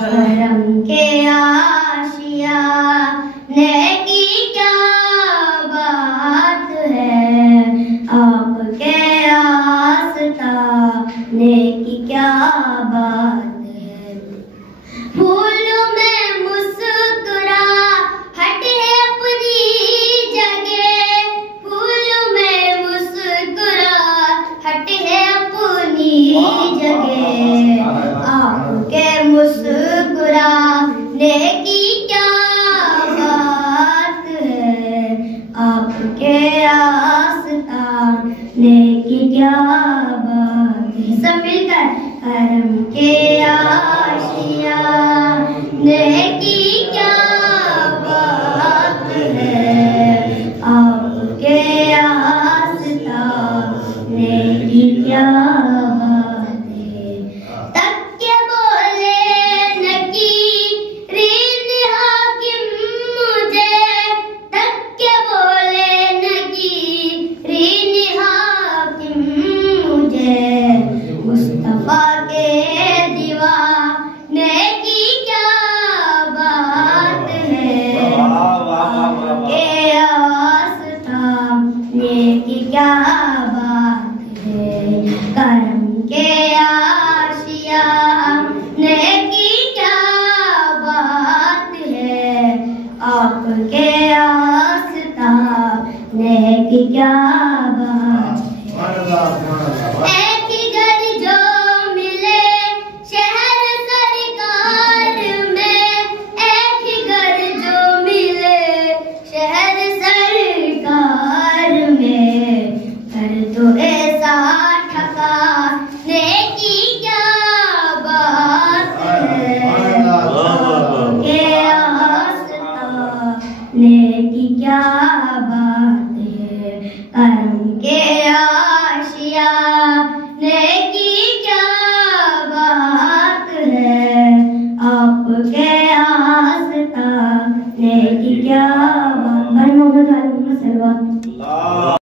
करम के आशिया नेकी क्या बात है, आपके आस्था नेकी क्या बात है। फूल में मुस्कुरा हट है अपनी जगह, फूल में मुस्कुरा हट है अपनी जगह, आपके मुस्कुराने की क्या बात है, आपके आस्ताने की क्या बात है। सब मिलकर करम के आशिया नेकी क्या बात है, आपके आस्ताने की क्या बात है। तक्के बोले नकीरीन हाकिम मुझे, तक्के बोले नकीरीन हाकिम मुझे, मुस्तफा के दीवाने की क्या बात है, आपके आस्ताने की क्या बात है। करम के आशिया नेकी क्या बात है, आपके आस्ताने की क्या